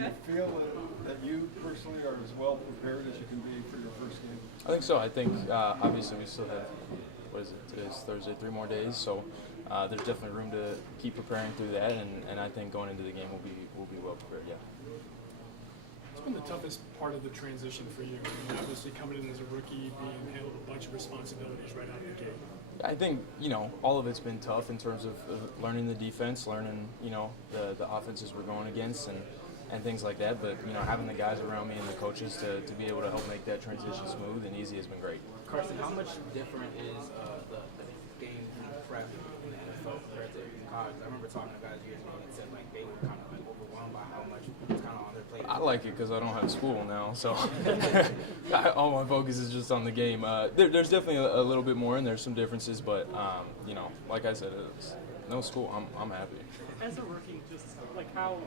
you feel that you personally are as well prepared as you can be for your first game? I think so. I think obviously we still have, what is it, today's Thursday, 3 more days, so there's definitely room to keep preparing through that, and I think going into the game we'll be well prepared, yeah. What's been the toughest part of the transition for you? I mean, obviously coming in as a rookie, being handled a bunch of responsibilities right out of the gate. I think, all of it's been tough in terms of learning the defense, learning, the offenses we're going against and things like that. But, having the guys around me and the coaches to be able to help make that transition smooth and easy has been great. Carson, how much different is the game prep in the NFL compared to college? I remember talking to guys years ago that said they were kind of overwhelmed by how much was kind of on their plate. I like it because I don't have school now, so all my focus is just on the game. There's definitely a little bit more, and there's some differences, but like I said, it's no school. I'm happy. As a rookie, just like how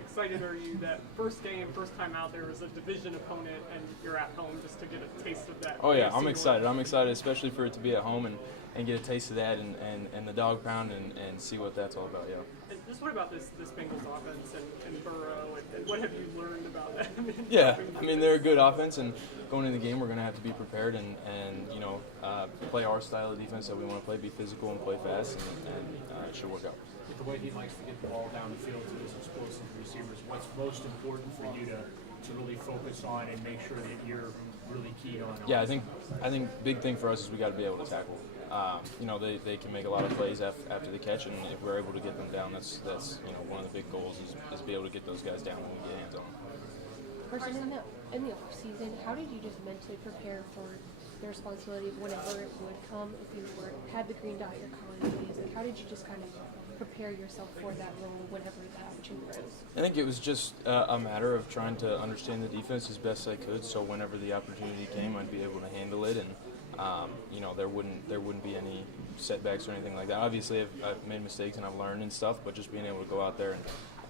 excited are you that first game, first time out there was a division opponent, and you're at home just to get a taste of that? Oh yeah, I'm excited. I'm excited, especially for it to be at home and get a taste of that and the dog pound and see what that's all about. Yeah. And just what about this Bengals offense and Burrow and what have you learned about that? Yeah, I mean they're a good offense, and going into the game we're going to have to be prepared and play our style of defense that we want to play, be physical and play fast, and it should work out. With the way he likes to get the ball down the field to his explosive receivers, what's most important for you to really focus on and make sure that you're really keyed on? Yeah, I think big thing for us is we got to be able to tackle. They can make a lot of plays after the catch, and if we're able to get them down, that's one of the big goals is be able to get those guys down when we get hands on them. Carson, in the off season, how did you just mentally prepare for the responsibility of whenever it would come if you had the green dot your college days? Like, how did you just kind of prepare yourself for that role whenever the opportunity arose? I think it was just a matter of trying to understand the defense as best I could, so whenever the opportunity came, I'd be able to handle it, and there wouldn't be any setbacks or anything like that. Obviously, I've made mistakes and I've learned and stuff, but just being able to go out there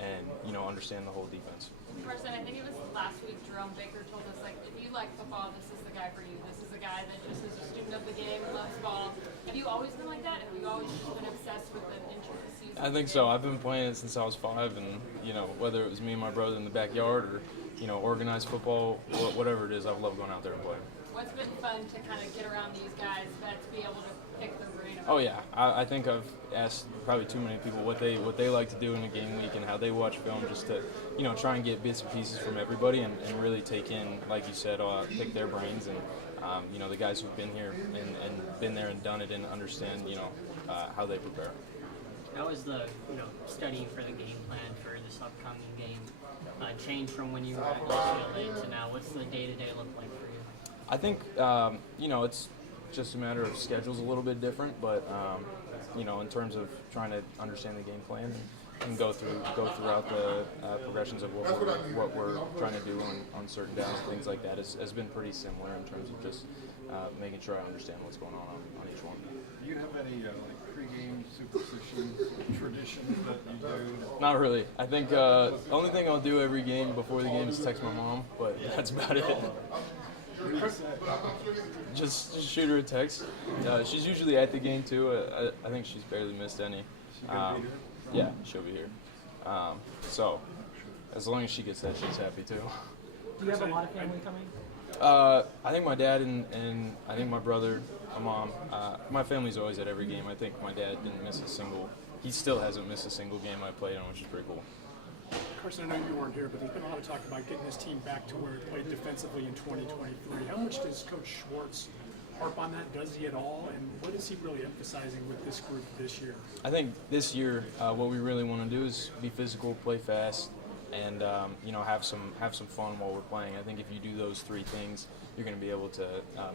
and understand the whole defense. Carson, I think it was last week Jerome Baker told us, if you like football, this is the guy for you. This is the guy that just is a student of the game, loves ball. Have you always been like that? Have you always just been obsessed with the intricacies? I think so. I've been playing it since I was 5, and whether it was me and my brother in the backyard or organized football, whatever it is, I've loved going out there and playing. What's been fun to kind of get around these guys, to be able to pick their brain about? Oh yeah, I think I've asked probably too many people what they like to do in a game week and how they watch film, just to try and get bits and pieces from everybody and really take in, like you said, pick their brains and the guys who've been here and been there and done it and understand how they prepare. How has the studying for the game plan for this upcoming game changed from when you were at UCLA to now? What's the day-to-day look like for you? I think it's just a matter of schedule's a little bit different, but in terms of trying to understand the game plan and go throughout the progressions of what we're trying to do on certain downs and things like that has been pretty similar in terms of just making sure I understand what's going on each one. Do you have any pregame superstition traditions that you do? Not really. I think the only thing I'll do every game before the game is text my mom, but that's about it. Just shoot her a text. She's usually at the game too. I think she's barely missed any. Yeah, she'll be here. So as long as she gets that, she's happy too. Do you have a lot of family coming? I think my dad and I think my brother, my mom. My family's always at every game. I think my dad didn't miss a single. He still hasn't missed a single game I played on, which is pretty cool. Carson, I know you weren't here, but there's been a lot of talk about getting this team back to where it played defensively in 2023. How much does Coach Schwartz harp on that? Does he at all? And what is he really emphasizing with this group this year? I think this year, what we really want to do is be physical, play fast, and have some fun while we're playing. I think if you do those 3 things, you're going to be able to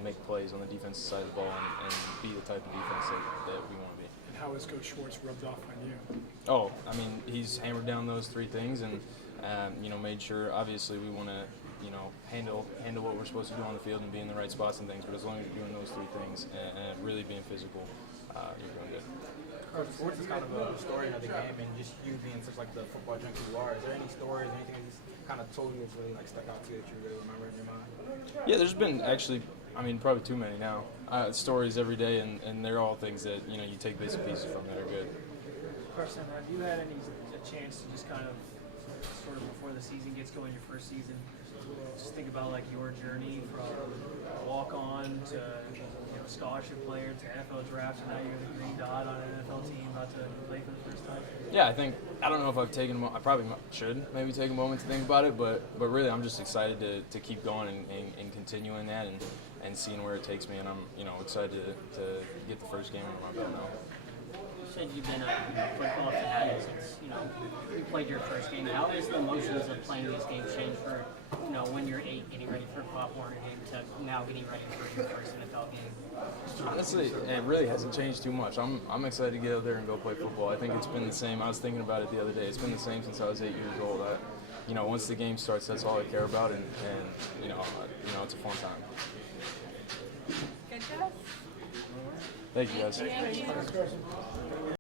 make plays on the defensive side of the ball and be the type of defense that we want to be. And how has Coach Schwartz rubbed off on you? Oh, I mean, he's hammered down those 3 things and made sure. Obviously, we want to handle what we're supposed to do on the field and be in the right spots and things. But as long as you're doing those 3 things and really being physical, you're doing good. Sports is kind of a historian of the game, and just you being such the football junkie you are. Is there any stories, anything that he's kind of told you that's really stuck out to you that you really remember in your mind? Yeah, there's been actually, probably too many now. Stories every day, and they're all things that you take bits and pieces from that are good. Carson, have you had a chance to just kind of sort of before the season gets going, your first season. Just think about like your journey from walk on to scholarship player to NFL draft, and now you're the green dot on an NFL team about to play for the first time. Yeah, I don't know if I've taken. I probably should maybe take a moment to think about it, but really I'm just excited to keep going and continuing that and seeing where it takes me, and I'm excited to get the first game under my belt now. You said you've been a football fanatic since you played your first game. How has the emotions of playing these games changed for when you're 8 getting ready for a Pop Warner game to now getting ready for your first NFL game? Honestly, it really hasn't changed too much. I'm excited to get out there and go play football. I think it's been the same. I was thinking about it the other day. It's been the same since I was 8 years old. Once the game starts, that's all I care about, and it's a fun time. Good job. Thank you guys. Thank you.